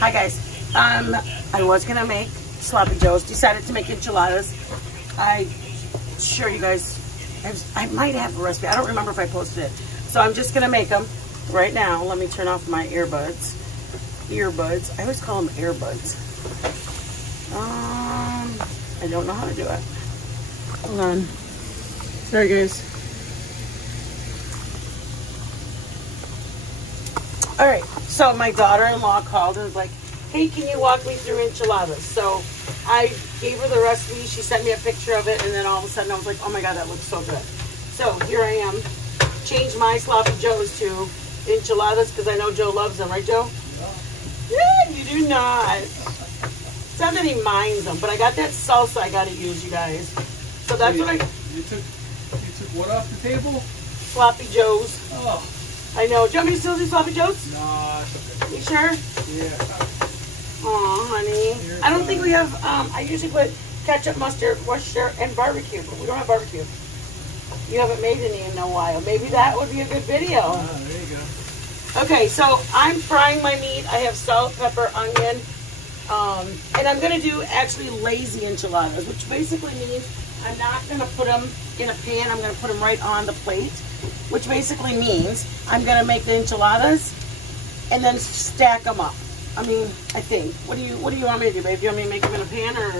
Hi guys. I was gonna make sloppy joes. Decided to make enchiladas. Sure you guys, I might have a recipe. I don't remember if I posted it. So I'm just gonna make them right now. Let me turn off my earbuds. I always call them earbuds. I don't know how to do it. Hold on. Sorry guys. All right, so my daughter-in-law called and was like, hey, can you walk me through enchiladas? So I gave her the recipe. She sent me a picture of it, and then all of a sudden I was like, oh my God, that looks so good. So here I am. Changed my sloppy joes to enchiladas because I know Joe loves them, right, Joe? Yeah, you do not. It's not that he minds them, but I got that salsa I got to use, you guys. So that's what I... You took what off the table? Sloppy joes. Oh. I know. Do you want me to still do sloppy joes? No, it's okay. You sure? Yeah. Aw, honey. I don't think we have, I usually put ketchup, mustard, Worcestershire, and barbecue, but we don't have barbecue. You haven't made any in a while. Maybe that would be a good video. Ah, there you go. Okay, so I'm frying my meat. I have salt, pepper, onion, and I'm going to do actually lazy enchiladas, which basically means I'm not going to put them in a pan. I'm going to put them right on the plate, which basically means I'm going to make the enchiladas and then stack them up. I mean, I think. What do you want me to do, babe? Do you want me to make them in a pan or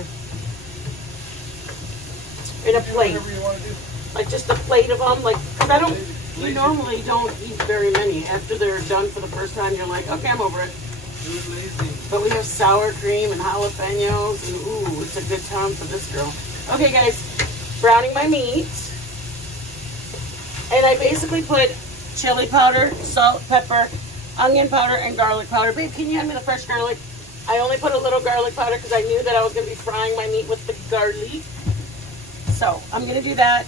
in a plate? Whatever you want to do. Like just a plate of them? Like, because you normally don't eat very many. After they're done for the first time, you're like, okay, I'm over it. But we have sour cream and jalapenos, and ooh, it's a good time for this girl. Okay, guys, browning my meat. And I basically put chili powder, salt, pepper, onion powder, and garlic powder. Babe, can you hand me the fresh garlic? I only put a little garlic powder because I knew that I was going to be frying my meat with the garlic. So I'm going to do that.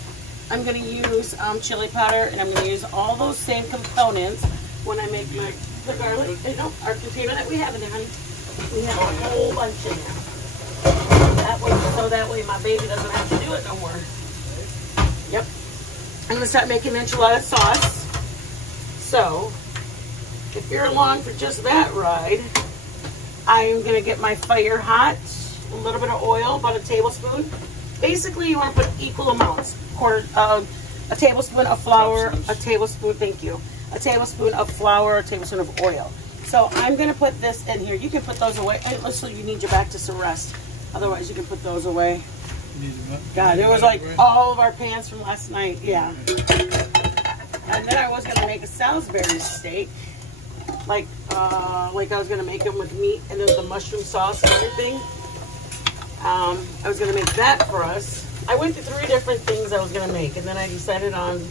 I'm going to use chili powder, and I'm going to use all those same components when I make the garlic. You know, our container that we have in there, honey. We have a whole bunch in there. So that way my baby doesn't have to do it no more. Yep. I'm going to start making enchilada sauce. So, if you're along for just that ride, I'm going to get my fire hot, a little bit of oil, about a tablespoon. Basically, you want to put equal amounts. A tablespoon of flour, a tablespoon, thank you, a tablespoon of flour, a tablespoon of oil. So I'm going to put this in here. You can put those away. And listen, you need your back to some rest. Otherwise, you can put those away. God, there was like all of our pans from last night. Yeah. And then I was going to make a Salisbury steak. Like I was going to make them with meat and then the mushroom sauce and everything. I was going to make that for us. I went through 3 different things I was going to make, and then I decided on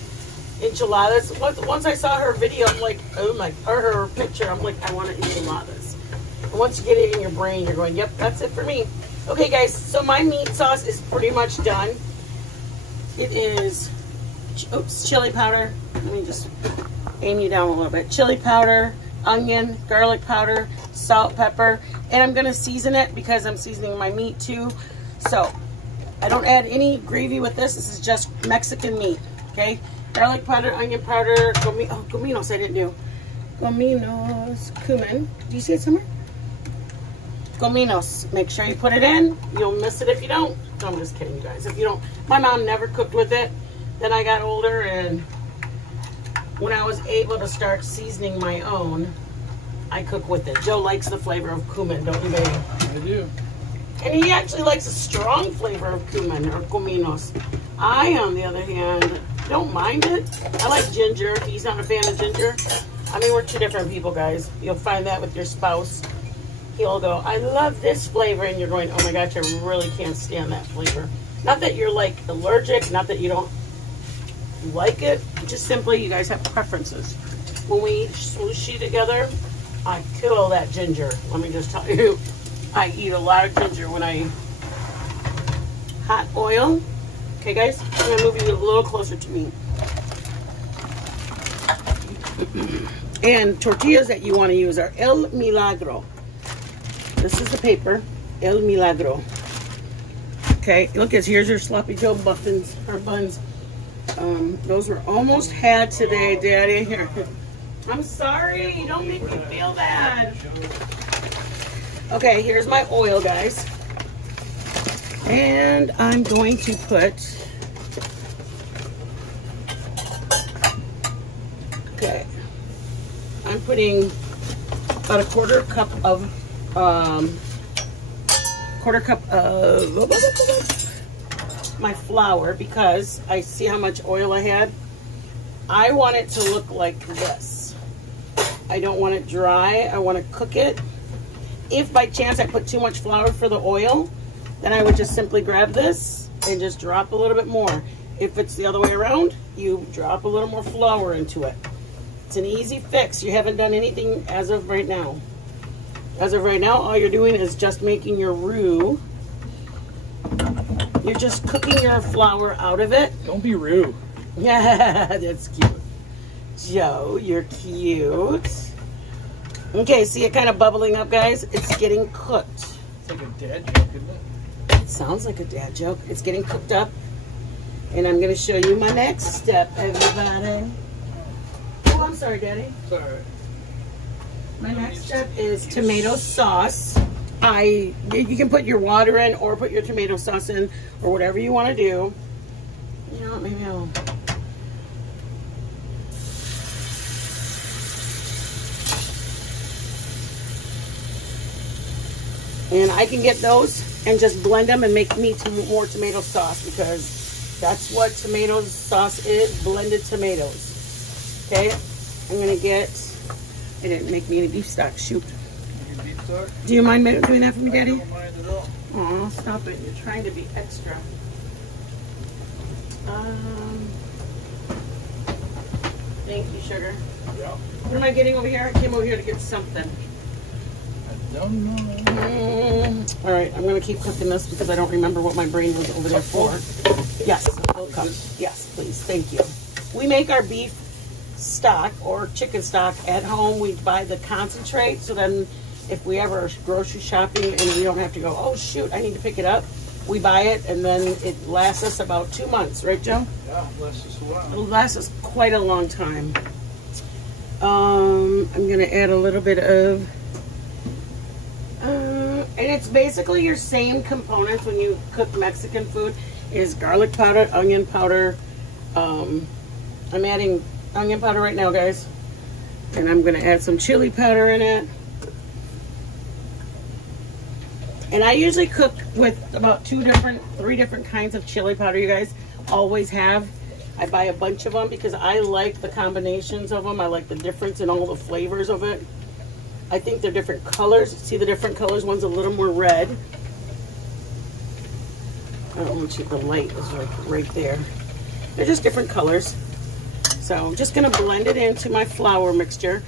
enchiladas. Once I saw her video, I'm like, oh my, or her picture, I'm like, I want enchiladas. And once you get it in your brain, you're going, yep, that's it for me. Okay, guys, so my meat sauce is pretty much done. It is, oops, chili powder. Let me just aim you down a little bit. Chili powder, onion, garlic powder, salt, pepper, and I'm going to season it because I'm seasoning my meat too. So I don't add any gravy with this. This is just Mexican meat, okay? Garlic powder, onion powder, cominos I didn't do. Cominos, cumin. Do you see it somewhere? Cominos. Make sure you put it in. You'll miss it if you don't. No, I'm just kidding, you guys. If you don't, my mom never cooked with it. Then I got older, and when I was able to start seasoning my own, I cook with it. Joe likes the flavor of cumin, don't you, baby? I do. And he actually likes a strong flavor of cumin or cominos. I, on the other hand, don't mind it. I like ginger. He's not a fan of ginger. I mean, we're 2 different people, guys. You'll find that with your spouse. He'll go, I love this flavor, and you're going, oh my gosh, I really can't stand that flavor. Not that you're like allergic, not that you don't like it, just simply you guys have preferences. When we sushi together, I kill that ginger. Let me just tell you. I eat a lot of ginger when I hot oil. Okay, guys, I'm gonna move you a little closer to me. And tortillas that you want to use are El Milagro. This is the paper, El Milagro. Okay, look, here's your sloppy joe muffins or buns. Those were almost had today, Daddy. Here, I'm sorry. Don't make me feel bad. Okay, here's my oil, guys. And I'm going to put, okay, I'm putting about a quarter cup of my flour, because I see how much oil I had. I want it to look like this. I don't want it dry. I want to cook it. If by chance I put too much flour for the oil, then I would just simply grab this and just drop a little bit more. If it's the other way around, you drop a little more flour into it. It's an easy fix. You haven't done anything as of right now. As of right now, all you're doing is just making your roux. You're just cooking your flour out of it. Don't be rude. Yeah, that's cute. Joe, you're cute. Okay, see it kind of bubbling up, guys? It's getting cooked. It's like a dad joke, isn't it? It sounds like a dad joke. It's getting cooked up. And I'm going to show you my next step, everybody. Oh, I'm sorry, Daddy. It's all right. My next step is tomato sauce. You can put your water in or put your tomato sauce in or whatever you want to do. You know what, maybe I'll... And I can get those and just blend them and make me more tomato sauce, because that's what tomato sauce is, blended tomatoes. Okay, I'm gonna get, I didn't make me any beef stock, shoot. Beef stock? Do you mind doing that for me, Daddy? I don't mind at all. Aw, stop it, you're trying to be extra. Thank you, sugar. Yeah. What am I getting over here? I came over here to get something. I don't know. All right, I'm gonna keep cooking this because I don't remember what my brain was over there for. Yes, I'll cook. Yes, please, thank you. We make our beef stock or chicken stock at home. We buy the concentrate, so then if we ever are grocery shopping and we don't have to go, oh shoot, I need to pick it up, we buy it, and then it lasts us about 2 months, right, Joe? Yeah, lasts us a while. It'll last us quite a long time. I'm gonna add a little bit of, and it's basically your same components when you cook Mexican food, is garlic powder, onion powder. I'm adding onion powder right now, guys. And I'm gonna add some chili powder in it. And I usually cook with about 3 different kinds of chili powder, you guys. Always have. I buy a bunch of them because I like the combinations of them. I like the difference in all the flavors of it. I think they're different colors. See the different colors? One's a little more red. I don't want you, the light is like right there. They're just different colors. So I'm just gonna blend it into my flour mixture.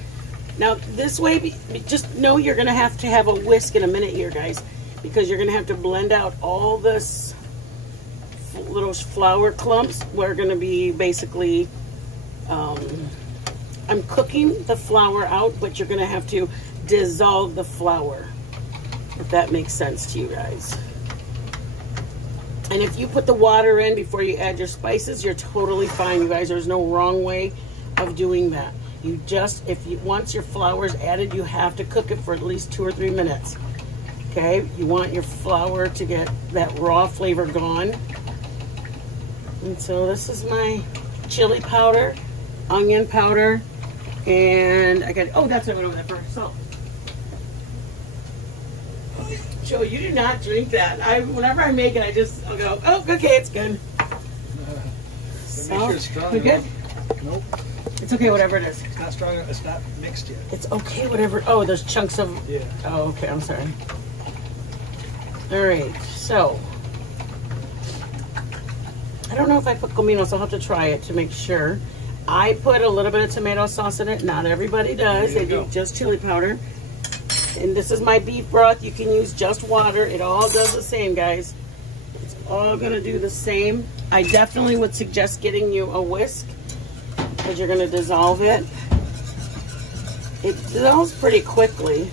Now this way, just know you're gonna have to have a whisk in a minute here, guys, because you're gonna have to blend out all this little flour clumps. We're gonna be basically, I'm cooking the flour out, but you're gonna have to dissolve the flour, if that makes sense to you guys. And if you put the water in before you add your spices, you're totally fine, you guys. There's no wrong way of doing that. You just, once your flour is added, you have to cook it for at least 2 or 3 minutes. Okay, you want your flour to get that raw flavor gone. And so this is my chili powder, onion powder, and I got, oh, that's what I went over there for, salt. Joe, you do not drink that. Whenever I make it, I'll go, oh, okay, it's good. Make sure it's strong. We good? Nope. It's okay, whatever it is. It's not strong enough. It's not mixed yet. It's okay, whatever. Oh, there's chunks of. Yeah. Oh, okay. I'm sorry. All right. So I don't know if I put comino, so I'll have to try it to make sure. I put a little bit of tomato sauce in it. Not everybody does. They do just chili powder. And this is my beef broth. You can use just water. It all does the same, guys. It's all gonna do the same. I definitely would suggest getting you a whisk, because you're gonna dissolve it. It dissolves pretty quickly.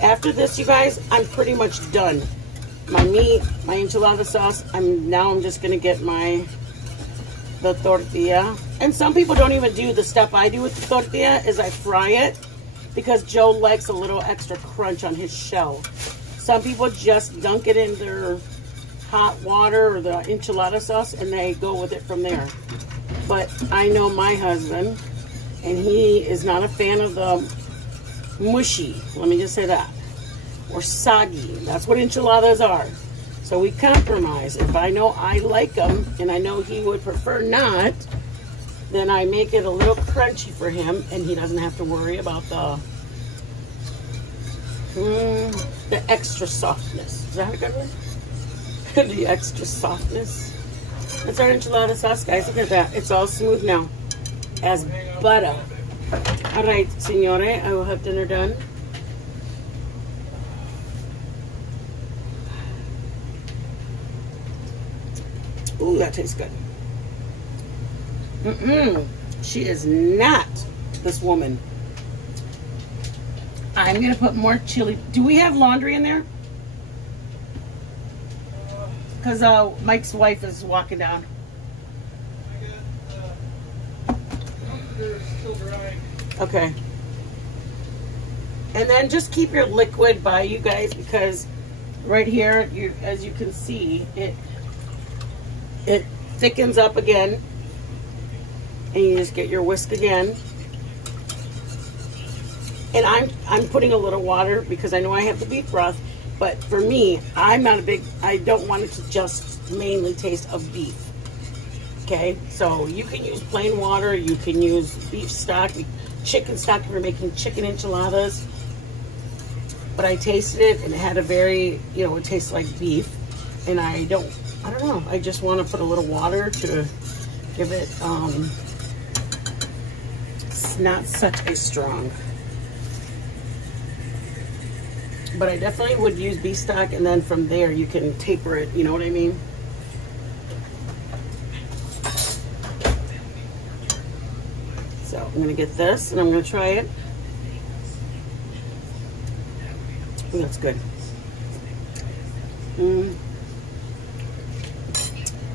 After this, you guys, I'm pretty much done. My meat, my enchilada sauce, I'm just gonna get the tortilla. And some people don't even do the step I do with the tortilla, is I fry it because Joe likes a little extra crunch on his shell. Some people just dunk it in their hot water or the enchilada sauce and they go with it from there. But I know my husband, and he is not a fan of the mushy, let me just say that, or soggy. That's what enchiladas are. So we compromise. If I know I like them and I know he would prefer not, then I make it a little crunchy for him and he doesn't have to worry about the extra softness. Is that a good one? The extra softness. That's our enchilada sauce, guys. Look at that. It's all smooth now as butter. All right, signore, I will have dinner done. Ooh, that tastes good. She is not this woman. I'm gonna put more chili. Do we have laundry in there? Because Mike's wife is walking down. They're still drying. Okay. And then just keep your liquid by you guys, because right here, as you can see, it thickens up again. And you just get your whisk again. And I'm putting a little water because I know I have the beef broth. But for me, I don't want it to just mainly taste of beef. Okay, so you can use plain water, you can use beef stock, chicken stock if you're making chicken enchiladas. But I tasted it and it had a very, it tastes like beef. And I don't know, I just want to put a little water to give it, it's not such a strong. But I definitely would use beef stock, and then from there you can taper it, you know what I mean? So I'm gonna get this and I'm gonna try it. Ooh, that's good. I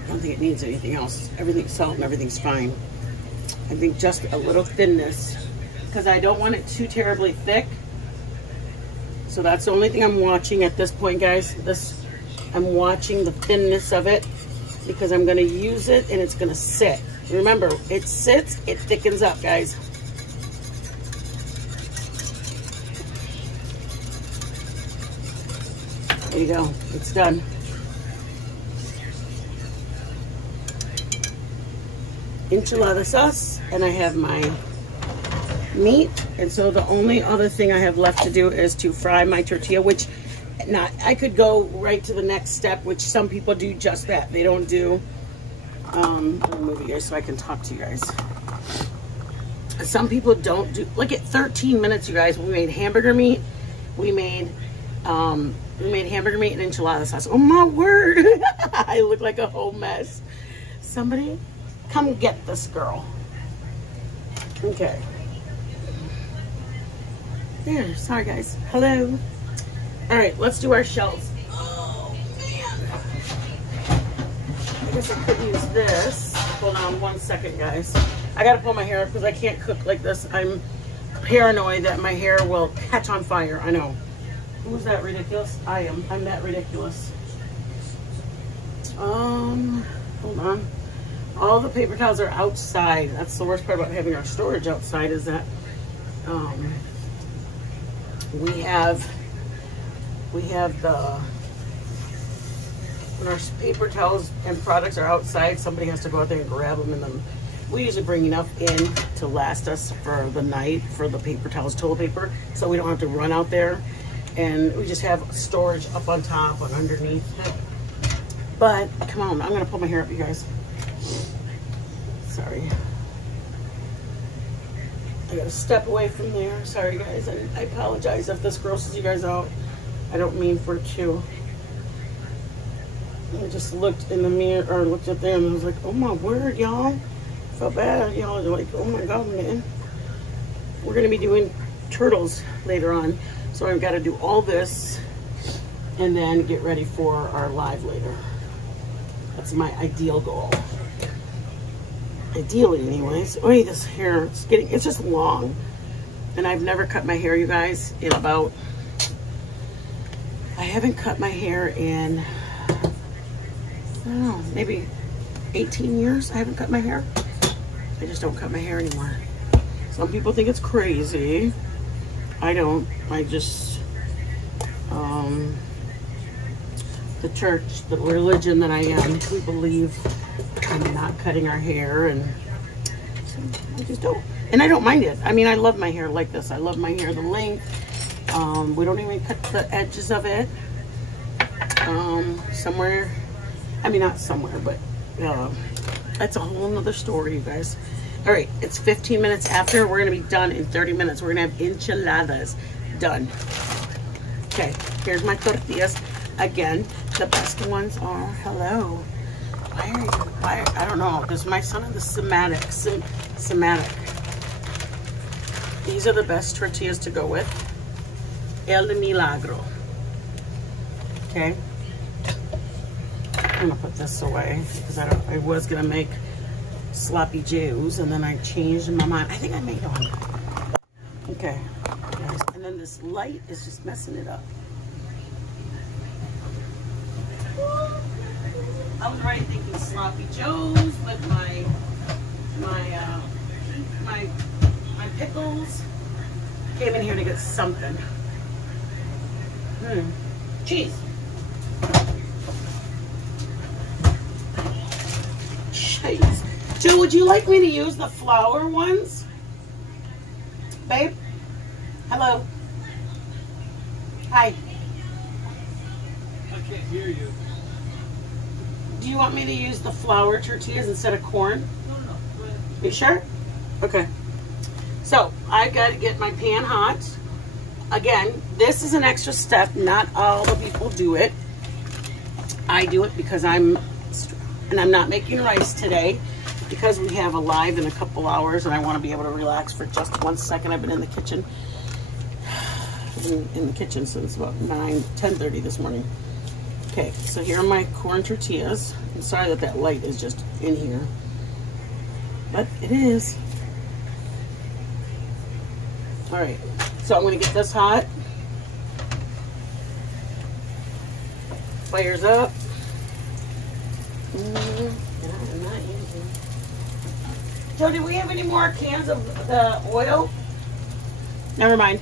don't think it needs anything else. Everything's salt and everything's fine. I think just a little thinness, because I don't want it too terribly thick. So that's the only thing I'm watching at this point, guys. I'm watching the thinness of it, because I'm gonna use it and it's gonna sit. Remember, it sits, it thickens up, guys. There you go, it's done. Enchilada sauce, and I have my meat, and so the only other thing I have left to do is to fry my tortilla, which I could go right to the next step, which some people do just that. They don't do let me move here so I can talk to you guys. Some people don't do, look at 13 minutes, you guys. We made hamburger meat, we made hamburger meat and enchilada sauce. Oh my word. I look like a whole mess. Somebody come get this girl. Okay. There, sorry guys. Hello. All right, let's do our shells. Oh man. I guess I could use this. Hold on 1 second, guys. I gotta pull my hair up because I can't cook like this. I'm paranoid that my hair will catch on fire. I know. Who's that ridiculous? I am. I'm that ridiculous. Hold on. All the paper towels are outside. That's the worst part about having our storage outside, is that we have when our paper towels and products are outside, somebody has to go out there and grab them, and then we usually bring enough in to last us for the night for the paper towels, toilet paper, so we don't have to run out there, and we just have storage up on top and underneath it. But come on, I'm gonna pull my hair up, you guys. Sorry. I gotta step away from there. Sorry guys, I apologize if this grosses you guys out. I don't mean for it to. I just looked in the mirror, or looked up there, and I was like, oh my word, y'all. I felt bad. Y'all are like, oh my God, man. We're gonna be doing turtles later on. So I've gotta do all this and then get ready for our live later. That's my ideal goal. Ideally anyways. Oh, this hair, it's just long. And I've never cut my hair, you guys, in about, I haven't cut my hair in, I don't know, maybe 18 years I haven't cut my hair. I just don't cut my hair anymore. Some people think it's crazy. I don't. I just, the church, the religion that I am, we believe in not cutting our hair, and so I just don't. And I don't mind it. I mean, I love my hair like this. I love my hair the length. We don't even cut the edges of it. Somewhere, I mean, not somewhere, but that's a whole nother story, you guys. All right, it's 15 minutes after. We're gonna be done in 30 minutes. We're gonna have enchiladas done. Okay, here's my tortillas. Again, the best ones are, hello. Why, I don't know, because my son is the Semitic. These are the best tortillas to go with. El Milagro. Okay. I'm gonna put this away because I was gonna make sloppy joes and then I changed my mind. I think I made one. Okay, guys. And then this light is just messing it up. I was already thinking sloppy joes, but my pickles came in here to get something. Cheese. Cheese. Joe, would you like me to use the flour ones? Babe? Hello. Hi. I can't hear you. Do you want me to use the flour tortillas instead of corn? No. Go ahead. You sure? Okay. So, I got to get my pan hot. Again, this is an extra step. Not all the people do it. I do it because I'm not making rice today because we have a live in a couple hours and I want to be able to relax for just 1 second. I've been in the kitchen, since about 10:30 this morning. Okay, so here are my corn tortillas. I'm sorry that light is just in here, but it is. All right, so I'm going to get this hot. Fire's up. Joe, do we have any more cans of the oil? Never mind.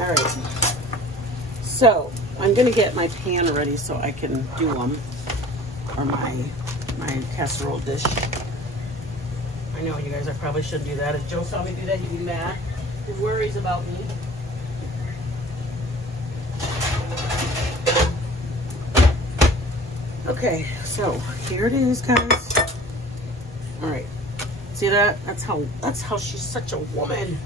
All right. So I'm gonna get my pan ready so I can do them, or my casserole dish. I know, you guys, I probably shouldn't do that. If Joe saw me do that, he'd be mad. He worries about me. Okay, so here it is, guys. All right, see that? That's how she's such a woman.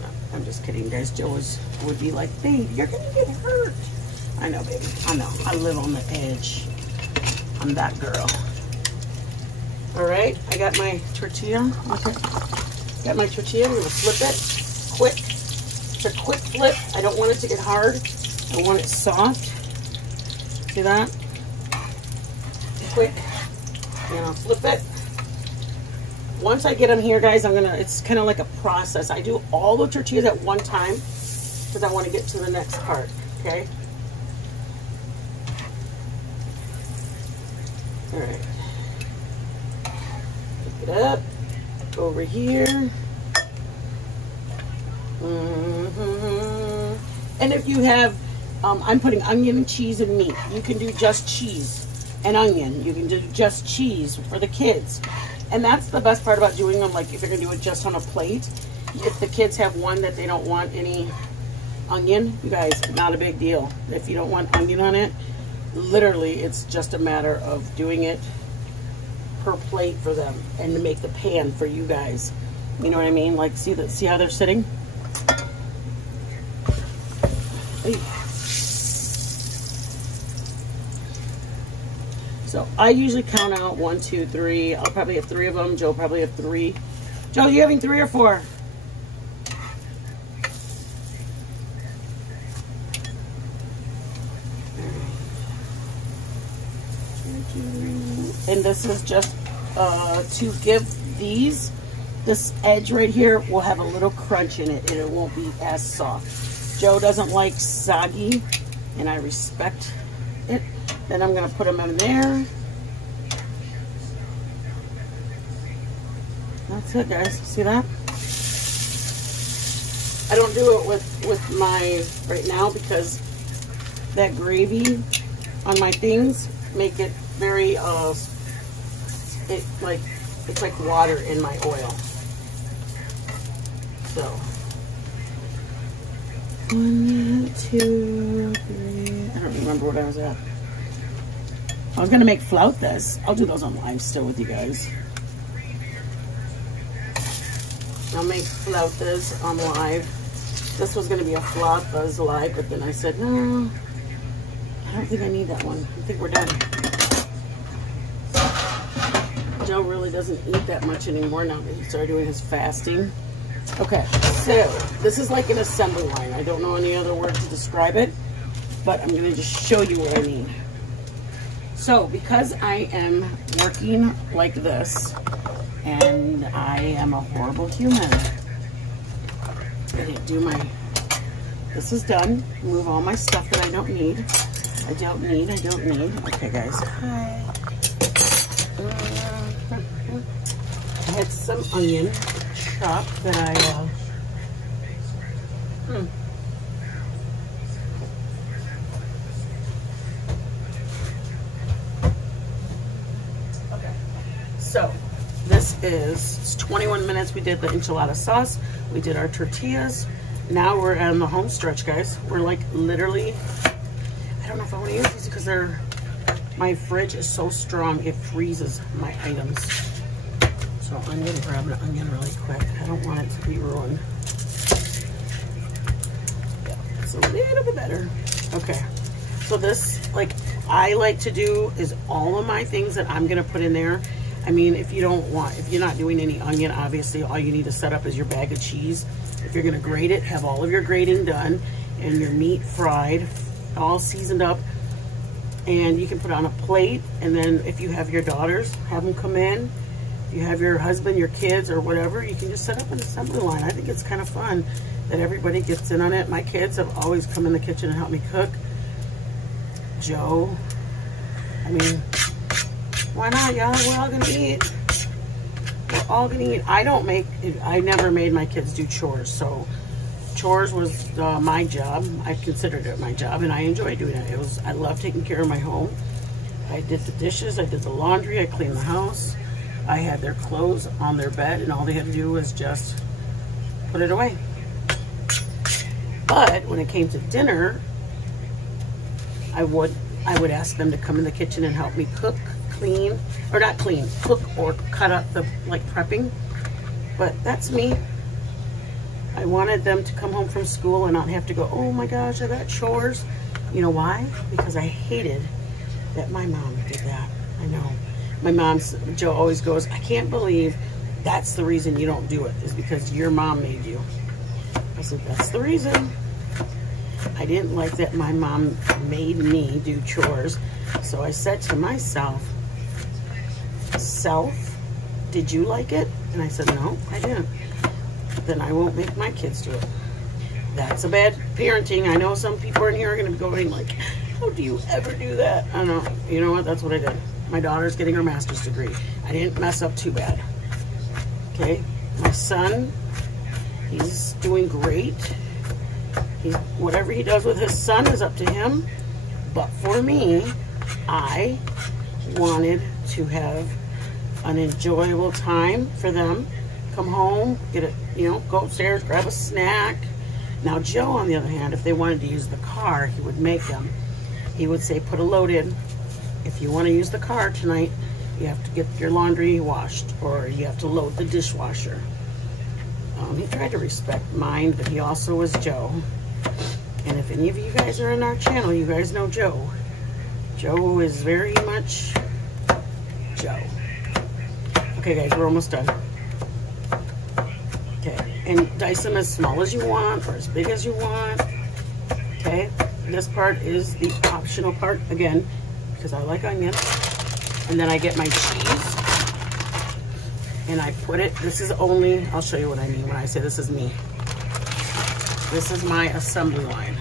No, I'm just kidding, guys. Joe would be like, babe, you're gonna get hurt. I know, baby. I know. I live on the edge. I'm that girl. All right, I got my tortilla. Okay. Got my tortilla. I'm gonna flip it quick. It's a quick flip. I don't want it to get hard. I want it soft. See that? Quick. And I'll flip it. Once I get them here, guys, it's kind of like a process. I do all the tortillas at one time because I want to get to the next part. Okay. All right. Pick it up. Go over here. And if you have, I'm putting onion and cheese and meat. You can do just cheese and onion. You can do just cheese for the kids. And that's the best part about doing them, like if you're gonna do it just on a plate. If the kids have one that they don't want any onion, you guys, not a big deal. If you don't want onion on it, literally it's just a matter of doing it per plate for them and to make the pan for you guys. You know what I mean? Like, see how they're sitting? Hey. So I usually count out 1, 2, 3. I'll probably have 3 of them. Joe probably have 3. Joe, you having 3 or 4? And this is just to give this edge right here will have a little crunch in it and it won't be as soft. Joe doesn't like soggy and I respect it. Then I'm gonna put them in there. That's it, guys. See that? I don't do it with my right now because that gravy on my things make it very it's like water in my oil. So 1, 2, 3. I don't remember what I was at. I was gonna make flautas. I'll do those on live still with you guys. I'll make flautas on live. This was gonna be a flautas live, but then I said no. I don't think I need that one. I think we're done. Joe really doesn't eat that much anymore now that he started doing his fasting. Okay, so this is like an assembly line. I don't know any other word to describe it, but I'm gonna just show you what I need. So because I am working like this, and I am a horrible human, I didn't do my, this is done. Move all my stuff that I don't need. I don't need. Okay, guys. Hi. I had some onion chopped that I, Okay. So, this is, it's 21 minutes. We did the enchilada sauce. We did our tortillas. Now we're on the home stretch, guys. We're like literally, I don't know if I want to use these because my fridge is so strong, it freezes my items. So I'm going to grab an onion really quick. I don't want it to be ruined. Yeah, it's a little bit better. Okay. So this, like I like to do, is all of my things that I'm going to put in there. I mean, if you're not doing any onion, obviously all you need to set up is your bag of cheese. If you're going to grate it, have all of your grating done and your meat fried, all seasoned up, and you can put it on a plate. And then if you have your daughters, have them come in. If you have your husband, your kids, or whatever, you can just set up an assembly line. I think it's kind of fun that everybody gets in on it. My kids have always come in the kitchen and helped me cook. Joe, I mean, why not, y'all? We're all gonna eat. We're all gonna eat. I never made my kids do chores, so chores was my job. I considered it my job, and I enjoyed doing it. I love taking care of my home. I did the dishes, I did the laundry, I cleaned the house. I had their clothes on their bed, and all they had to do was just put it away. But when it came to dinner, I would ask them to come in the kitchen and help me cook, clean, or not clean, cook or cut up the, like, prepping. But that's me. I wanted them to come home from school and not have to go, oh my gosh, I got chores. You know why? Because I hated that my mom did that. I know. My mom's, Joe always goes, I can't believe that's the reason you don't do it, is because your mom made you. I said, that's the reason. I didn't like that my mom made me do chores. So I said to myself, did you like it? And I said, no, I didn't. Then I won't make my kids do it. That's a bad parenting. I know some people in here are going to be going like, how do you ever do that? I don't know. You know what? That's what I did. My daughter's getting her master's degree. I didn't mess up too bad. Okay. My son, he's doing great. Whatever he does with his son is up to him. But for me, I wanted to have an enjoyable time for them. Come home, get it, go upstairs, grab a snack. Now Joe, on the other hand, if they wanted to use the car, he would make them. He would say, put a load in. If you want to use the car tonight, you have to get your laundry washed, or you have to load the dishwasher. He tried to respect mine, but he also was Joe. And if any of you guys are in our channel, you guys know Joe. Joe is very much Joe. Okay, guys, we're almost done. Okay, and dice them as small as you want or as big as you want. Okay, this part is the optional part, again, because I like onion. And then I get my cheese and I put it, this is only, I'll show you what I mean when I say this is me. This is my assembly line,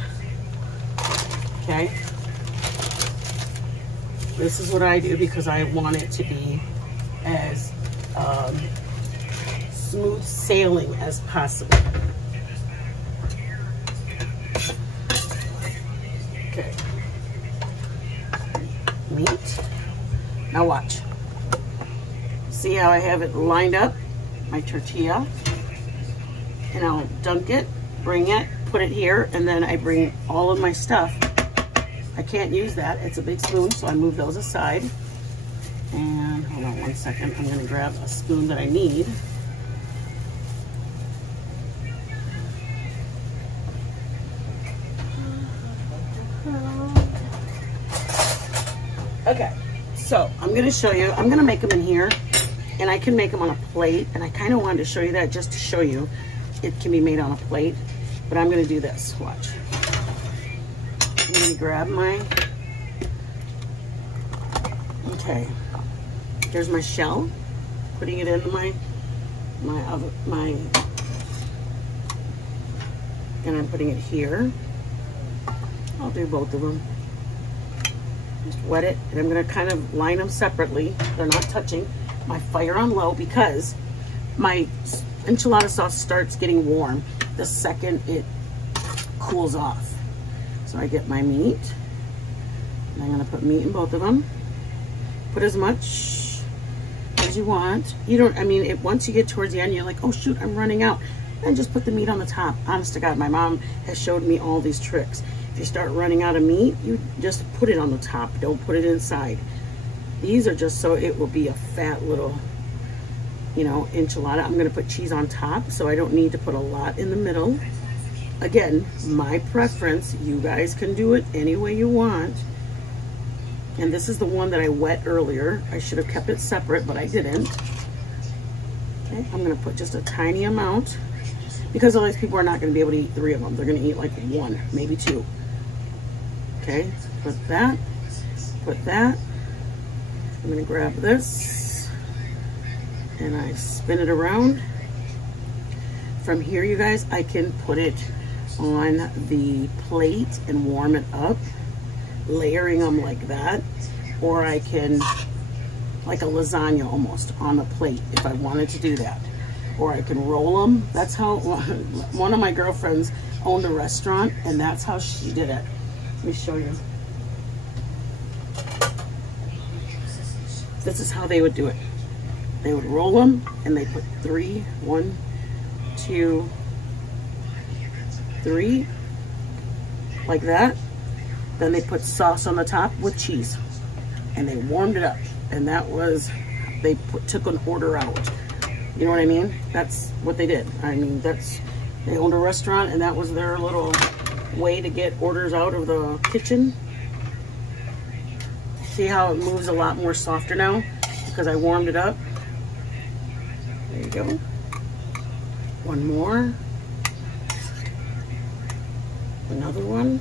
okay? This is what I do because I want it to be as smooth sailing as possible. Okay. Meat. Now watch. See how I have it lined up, my tortilla, and I'll dunk it, bring it, put it here, and then I bring all of my stuff. I can't use that, it's a big spoon, so I move those aside. And hold on one second, I'm gonna grab a spoon that I need. Okay, so I'm gonna show you, I'm gonna make them in here, and I can make them on a plate, and I kind of wanted to show you that just to show you it can be made on a plate, but I'm gonna do this, watch. I'm gonna grab my, okay, here's my shell, putting it into my, and I'm putting it here. I'll do both of them. Just wet it, and I'm gonna kind of line them separately. They're not touching. My fire on low because my enchilada sauce starts getting warm the second it cools off. So I get my meat, and I'm gonna put meat in both of them. Put as much as you want. You don't, I mean, once you get towards the end, you're like, oh shoot, I'm running out. Then just put the meat on the top. Honest to God, my mom has showed me all these tricks. If you start running out of meat, you just put it on the top. Don't put it inside. These are just so it will be a fat little, you know, enchilada. I'm gonna put cheese on top, so I don't need to put a lot in the middle. Again, my preference. You guys can do it any way you want. And this is the one that I wet earlier. I should have kept it separate, but I didn't. Okay, I'm gonna put just a tiny amount because all these people are not gonna be able to eat 3 of them. They're gonna eat like 1, maybe 2. Okay, put that, put that. I'm gonna grab this and I spin it around. From here, you guys, I can put it on the plate and warm it up, layering them like that, or I can, like a lasagna almost, on the plate if I wanted to do that. Or I can roll them. That's how, one of my girlfriends owned a restaurant, and that's how she did it. Let me show you. This is how they would do it. They would roll them, and they put 3, 1, 2, 3, like that. Then they put sauce on the top with cheese, and they warmed it up. And that was, they took an order out. You know what I mean? That's what they did. I mean, they owned a restaurant, and that was their little way to get orders out of the kitchen. See how it moves a lot more softer now because I warmed it up. There you go. One more. Another one.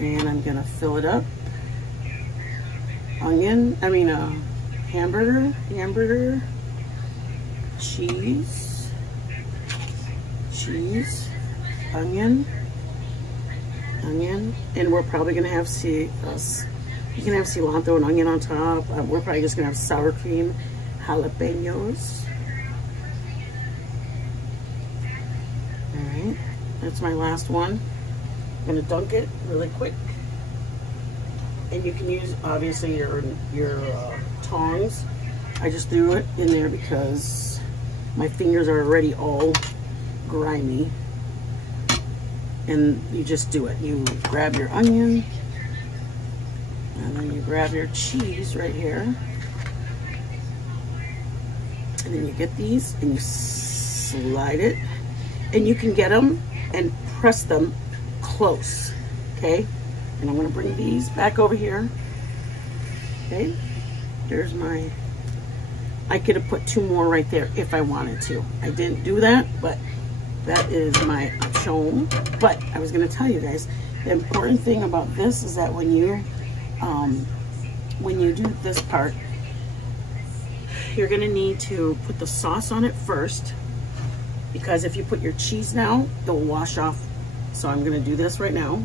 And I'm gonna fill it up. Hamburger, cheese, onion, and we're probably gonna have you can have cilantro and onion on top. We're probably just gonna have sour cream, jalapenos. All right, that's my last one. I'm gonna dunk it really quick. And you can use, obviously, your tongs. I just threw it in there because my fingers are already all grimy. And you just do it. You grab your onion, and then you grab your cheese right here. And then you get these, and you slide it. And you can get them and press them close, okay? And I'm gonna bring these back over here. Okay, there's my, I could have put 2 more right there if I wanted to. I didn't do that, but that is my option. But I was gonna tell you guys, the important thing about this is that when you when you do this part, you're gonna need to put the sauce on it first, because if you put your cheese now, it'll wash off. So I'm gonna do this right now.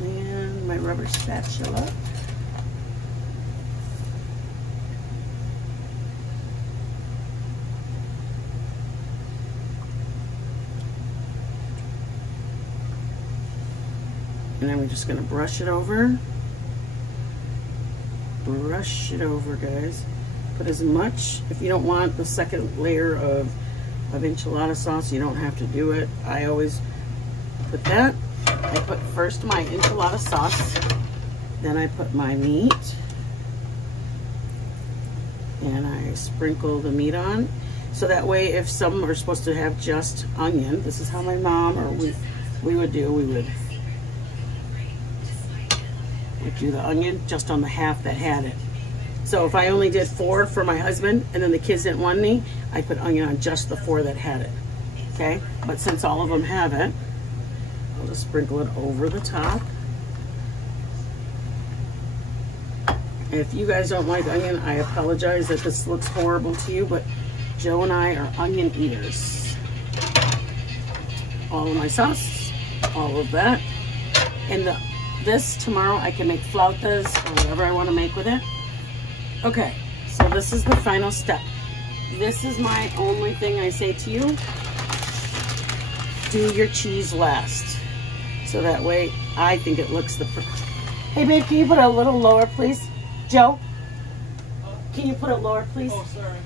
And my rubber spatula. And then we're just gonna brush it over. Brush it over, guys. Put as much, if you don't want the second layer of enchilada sauce, you don't have to do it. I always put that. I put first my enchilada sauce, then I put my meat, and I sprinkle the meat on. So that way, if some are supposed to have just onion, this is how my mom or we would do, we would do the onion just on the half that had it. So if I only did 4 for my husband and then the kids didn't want any, I put onion on just the 4 that had it. Okay, but since all of them have it, I'll just sprinkle it over the top. If you guys don't like onion, I apologize that this looks horrible to you, but Joe and I are onion eaters. All of my sauce, all of that, and this tomorrow I can make flautas or whatever I want to make with it. Okay, so this is the final step. This is my only thing I say to you. Do your cheese last. So that way, I think it looks the perfect. Hey babe, can you put it a little lower, please? Joe, can you put it lower, please? Oh, sorry.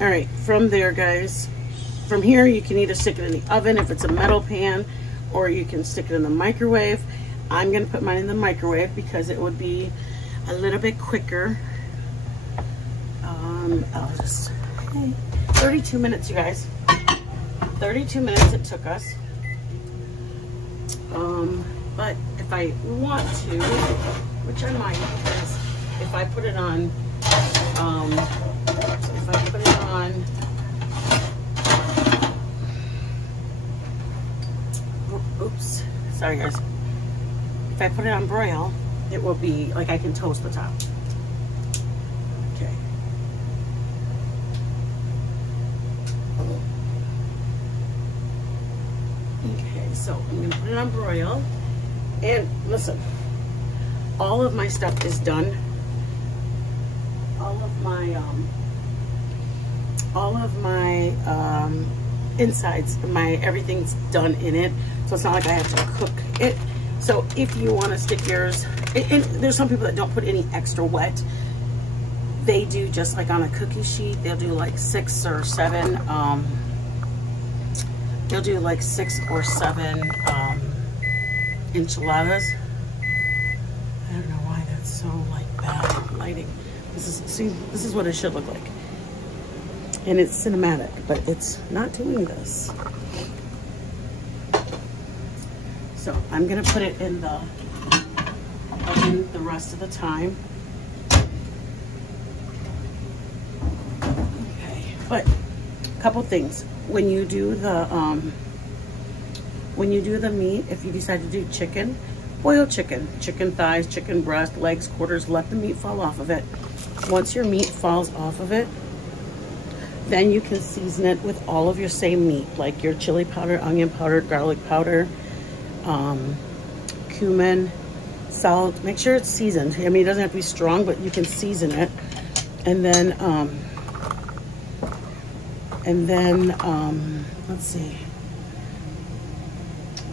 All right, from there, guys, from here, you can either stick it in the oven if it's a metal pan, or you can stick it in the microwave. I'm gonna put mine in the microwave because it would be a little bit quicker. I'll just, 32 minutes, you guys. 32 minutes it took us. But if I want to, which I might, because if I put it on, oops, sorry guys. If I put it on broil, it will be like I can toast the top. Okay. Okay, so I'm gonna put it on broil. And listen, all of my stuff is done. All of my insides, everything's done in it. So it's not like I have to cook it. So if you want to stick yours, and there's some people that don't put any extra wet. They do just like on a cookie sheet. They'll do like 6 or 7. They'll do like 6 or 7 enchiladas. I don't know why that's so like bad lighting. This is what it should look like. And it's cinematic, but it's not doing this. So I'm gonna put it in the oven the rest of the time. Okay, but a couple things. When you do the meat, if you decide to do chicken, boil chicken, chicken thighs, chicken breast, legs, quarters, let the meat fall off of it. Once your meat falls off of it, then you can season it with all of your same meat, like your chili powder, onion powder, garlic powder, cumin, salt. Make sure it's seasoned. I mean, it doesn't have to be strong, but you can season it. And then, let's see.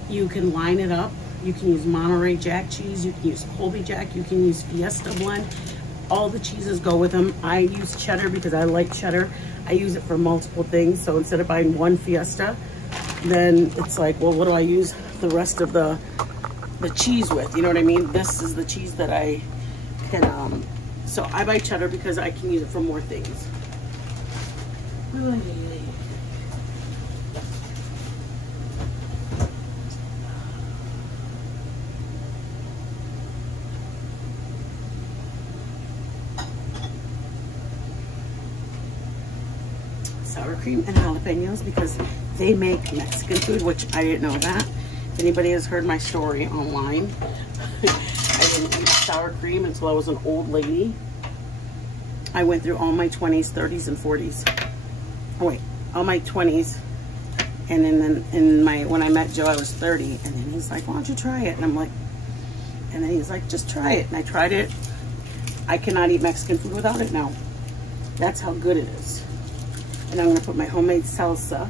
You can line it up. You can use Monterey Jack cheese. You can use Colby Jack. You can use Fiesta blend. All the cheeses go with them. I use cheddar because I like cheddar. I use it for multiple things. So instead of buying one Fiesta, then it's like, well, what do I use the rest of the cheese with? You know what I mean? This is the cheese that I can, so I buy cheddar because I can use it for more things. sour cream and jalapenos because they make Mexican food, which I didn't know that. If anybody has heard my story online, I didn't eat sour cream until I was an old lady. I went through all my 20s, 30s, and 40s. Oh wait, all my 20s. And then when I met Joe, I was 30. And then he's like, why don't you try it? And I'm like, and then he's like, just try it. And I tried it. I cannot eat Mexican food without it now. That's how good it is. And I'm gonna put my homemade salsa.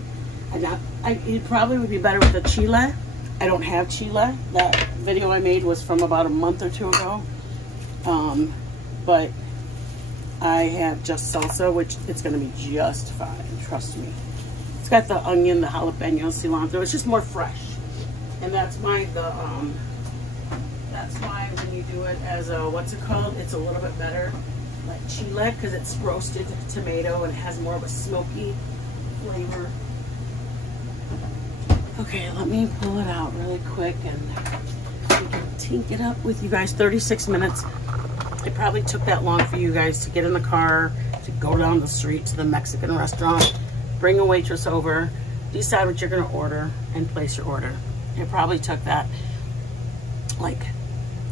It probably would be better with the chile. I don't have chile. That video I made was from about a month or two ago. But I have just salsa, which it's gonna be just fine, trust me. It's got the onion, the jalapeno, cilantro. It's just more fresh. And that's why when you do it as a, what's it called? It's a little bit better, like chile, because it's roasted tomato and it has more of a smoky flavor. Okay, let me pull it out really quick and we can tink it up with you guys. 36 minutes. It probably took that long for you guys to get in the car, to go down the street to the Mexican restaurant, bring a waitress over, decide what you're gonna order, and place your order. It probably took that like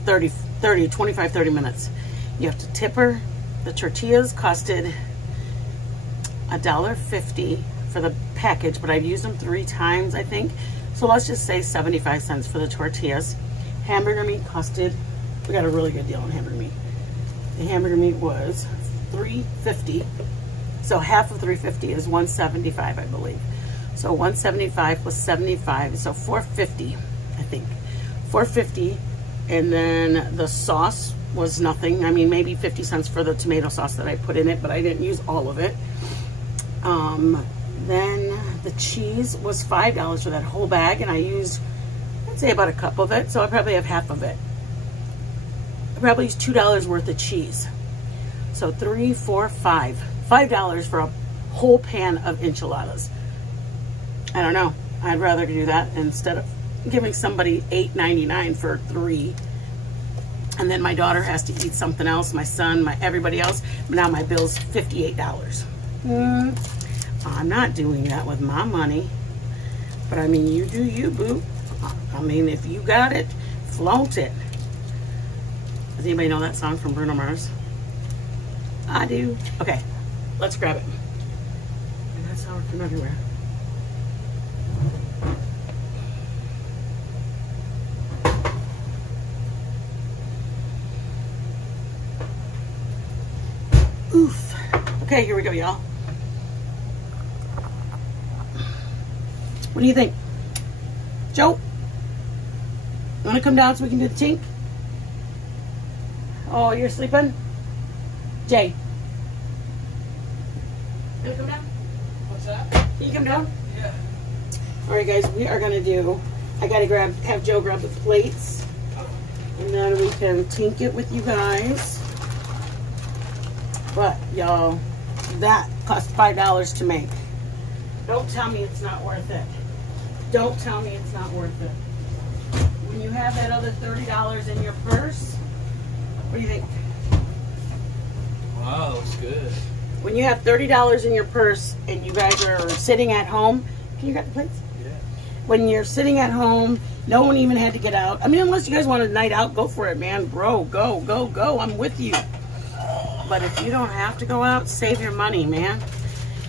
25, 30 minutes. You have to tip her. The tortillas costed $1.50 for the package, but I've used them 3 times, I think. So let's just say 75 cents for the tortillas. Hamburger meat costed, we got a really good deal on hamburger meat. The hamburger meat was $3.50. So half of $3.50 is $1.75, I believe. So $1.75 plus 75, so $4.50, I think. $4.50, and then the sauce was nothing. I mean, maybe 50 cents for the tomato sauce that I put in it, but I didn't use all of it. Then the cheese was $5 for that whole bag, and I used, I'd say about a cup of it, so I probably have half of it. I probably used $2 worth of cheese. So $3, $4, $5. $5 for a whole pan of enchiladas. I don't know. I'd rather do that instead of giving somebody $8.99 for 3. And then my daughter has to eat something else, my son, everybody else. But now my bill's $58. I'm not doing that with my money. But I mean, you do you, boo. I mean, if you got it, flaunt it. Does anybody know that song from Bruno Mars? I do. Okay, let's grab it. And that's sour cream everywhere. Oof. Okay, here we go, y'all. What do you think? Joe? You want to come down so we can do the tink? Oh, you're sleeping? Jay. Can you come down? What's that? Can you come down? Yeah. Alright guys, we are gonna do, I gotta have Joe grab the plates. And then we can tink it with you guys. But y'all, that cost $5 to make. Don't tell me it's not worth it. Don't tell me it's not worth it. When you have that other $30 in your purse, what do you think? Wow, looks good. When you have $30 in your purse and you guys are sitting at home, can you grab the plates? Yeah. When you're sitting at home, no one even had to get out. I mean, unless you guys want a night out, go for it, man. Bro, go, go, go. I'm with you. But if you don't have to go out, save your money, man.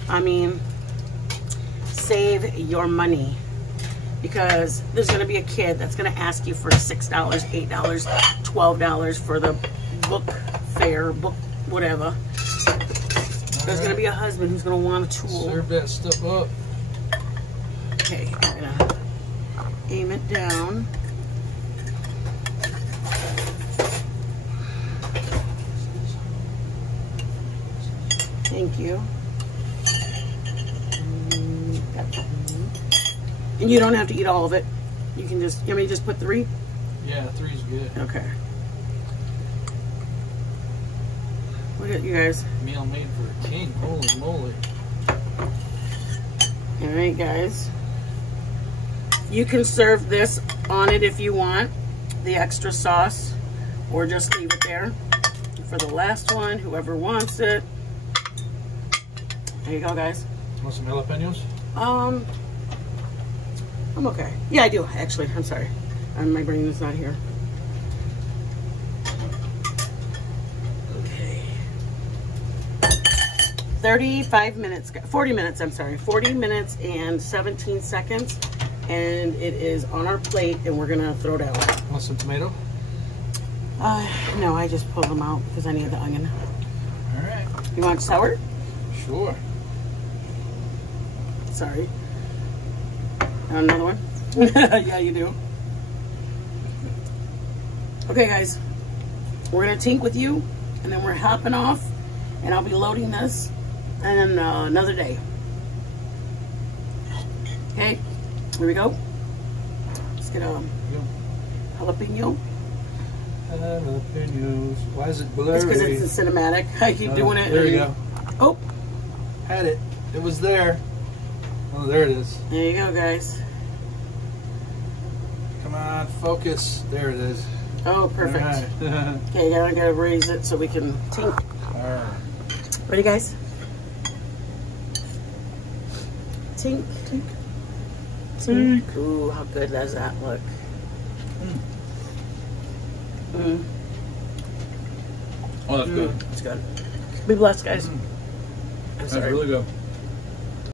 I mean, save your money. Because there's going to be a kid that's going to ask you for $6, $8, $12 for the book fare, book whatever. There's going to be a husband who's going to want a tool. Serve that stuff up. Okay, I'm going to aim it down. Thank you. And you don't have to eat all of it. You can just, you want me to just put 3? Yeah, 3's good. Okay. Look at you guys. Meal made for a king. Holy moly. Alright, guys. You can serve this on it if you want, the extra sauce, or just leave it there. For the last one, whoever wants it. There you go, guys. Want some jalapenos? I'm okay. Yeah, I do, actually. I'm sorry. My brain is not here. Okay. 35 minutes, 40 minutes, I'm sorry. 40 minutes and 17 seconds. And it is on our plate, and we're gonna throw down. Want some tomato? No, I just pulled them out because I need the onion. All right. You want sour? Sure. Sorry. Another one? Yeah, you do. Okay, guys. We're going to tink with you, and then we're hopping off, and I'll be loading this in another day. Okay, here we go. Let's get a jalapeno. Jalapenos. Why is it blurry? It's because it's in cinematic. I keep doing it. There you go. Oh. Had it. It was there. Oh, there it is. There you go, guys. Come on, focus. There it is. Oh, perfect. All right. Okay, now I gotta raise it so we can tink. All right. Ready, guys? Tink. Tink. Tink. Ooh, how good does that look? Mm. Oh, that's good. It's good. Be blessed, guys. I'm That's sorry. really good.